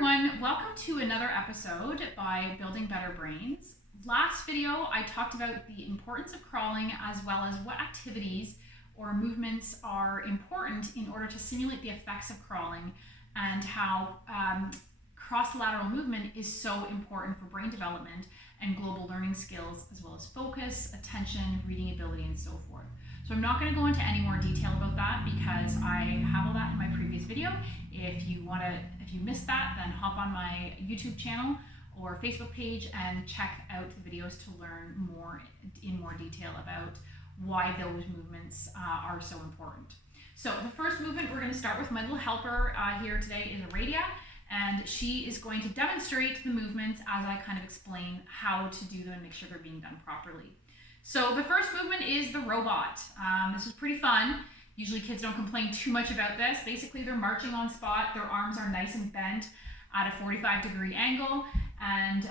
everyone, welcome to another episode by Building Better Brains. Last video I talked about the importance of crawling as well as what activities or movements are important in order to simulate the effects of crawling and how cross-lateral movement is so important for brain development and global learning skills as well as focus, attention, reading ability, and so forth. So I'm not going to go into any more detail about that because I have all that in my previous video. If you missed that, then hop on my YouTube channel or Facebook page and check out the videos to learn more in more detail about why those movements are so important. So the first movement we're going to start with, my little helper here today is Aradia, and she is going to demonstrate the movements as I kind of explain how to do them and make sure they're being done properly. So the first movement is the robot. This is pretty fun. Usually kids don't complain too much about this. Basically they're marching on spot, their arms are nice and bent at a 45-degree angle, and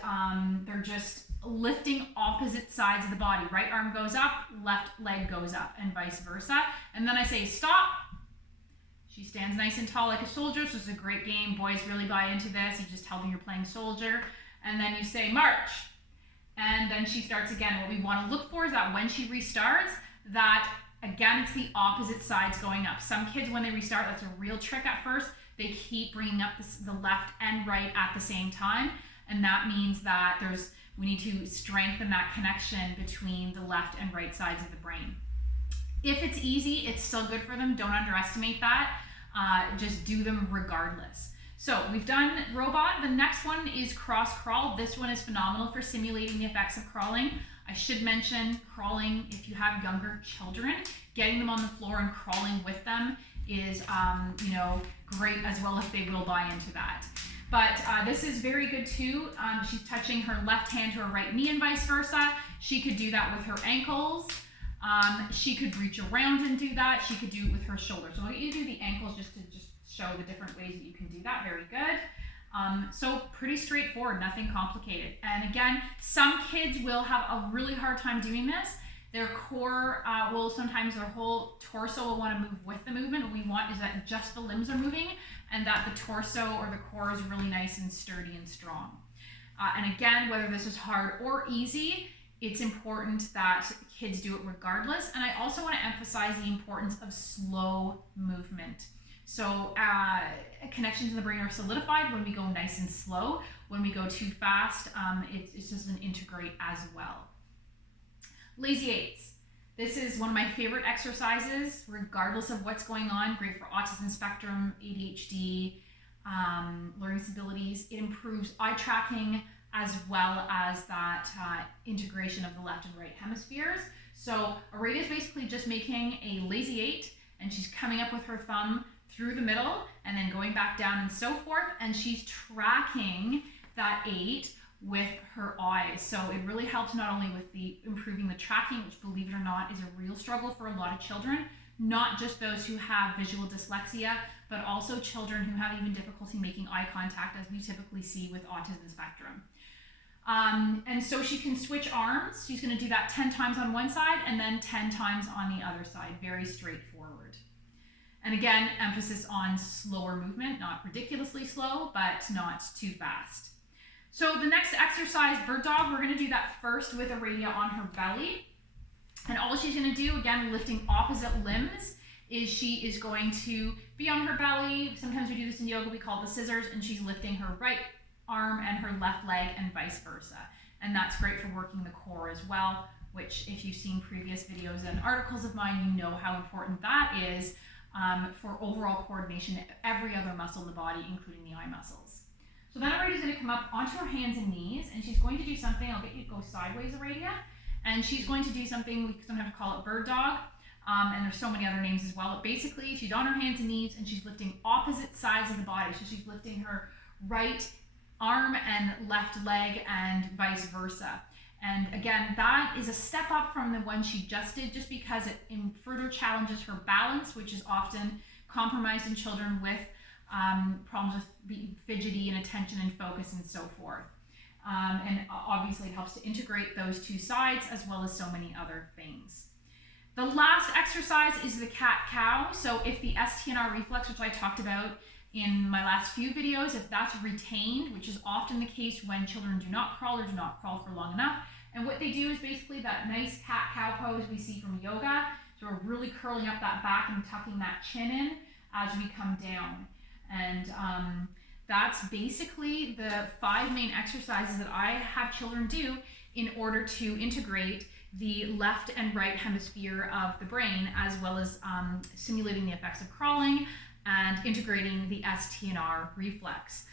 they're just lifting opposite sides of the body. Right arm goes up, left leg goes up, and vice versa. And then I say stop. She stands nice and tall like a soldier, so it's a great game. Boys really buy into this. You just tell them you're playing soldier. And then you say march. And then she starts again. What we want to look for is that when she restarts, that again, it's the opposite sides going up. Some kids, when they restart, that's a real trick at first. They keep bringing up the left and right at the same time. And that means that we need to strengthen that connection between the left and right sides of the brain. If it's easy, it's still good for them. Don't underestimate that. Just do them regardless. So we've done robot. The next one is cross crawl. This one is phenomenal for simulating the effects of crawling. I should mention crawling, if you have younger children, getting them on the floor and crawling with them is great as well if they will buy into that. But this is very good too. She's touching her left hand to her right knee and vice versa. She could do that with her ankles. She could reach around and do that. She could do it with her shoulder. So I'll get you to do the ankles just to show the different ways that you can do that. Very good. So pretty straightforward, nothing complicated. And again, some kids will have a really hard time doing this. Their core sometimes their whole torso will want to move with the movement. What we want is that just the limbs are moving and that the torso or the core is really nice and sturdy and strong. And again, whether this is hard or easy, it's important that kids do it regardless. And I also want to emphasize the importance of slow movement. So connections in the brain are solidified when we go nice and slow. When we go too fast, it doesn't integrate as well. Lazy 8s. This is one of my favorite exercises, regardless of what's going on. Great for autism spectrum, ADHD, learning disabilities. It improves eye tracking as well as that integration of the left and right hemispheres. So Aradia is basically just making a lazy 8, and she's coming up with her thumb through the middle and then going back down and so forth, and she's tracking that 8 with her eyes. So it really helps not only with improving the tracking, which, believe it or not, is a real struggle for a lot of children, not just those who have visual dyslexia, but also children who have even difficulty making eye contact, as we typically see with autism spectrum. And so she can switch arms. She's going to do that 10 times on one side and then 10 times on the other side. Very straightforward. And again, emphasis on slower movement, not ridiculously slow, but not too fast. So the next exercise, bird dog, we're going to do that first with Aradia on her belly. And all she's going to do, again, lifting opposite limbs, is she is going to be on her belly. Sometimes we do this in yoga, we call it the scissors, and she's lifting her right arm and her left leg and vice versa. And that's great for working the core as well, which if you've seen previous videos and articles of mine, you know how important that is for overall coordination of every other muscle in the body, including the eye muscles. So then Aradia's going to come up onto her hands and knees, and she's going to do something. I'll get you to go sideways, Aradia. And she's going to do something, we sometimes call it bird dog, and there's so many other names as well. But basically, she's on her hands and knees, and she's lifting opposite sides of the body. So she's lifting her right arm and left leg and vice versa. And again, that is a step up from the one she just did, just because it further challenges her balance, which is often compromised in children with problems with being fidgety and attention and focus and so forth. And obviously it helps to integrate those two sides as well as so many other things. The last exercise is the cat-cow. So if the STNR reflex, which I talked about in my last few videos, if that's retained, which is often the case when children do not crawl or do not crawl for long enough. And what they do is basically that nice cat-cow pose we see from yoga. So we're really curling up that back and tucking that chin in as we come down. And that's basically the 5 main exercises that I have children do in order to integrate the left and right hemisphere of the brain, as well as simulating the effects of crawling and integrating the STNR reflex.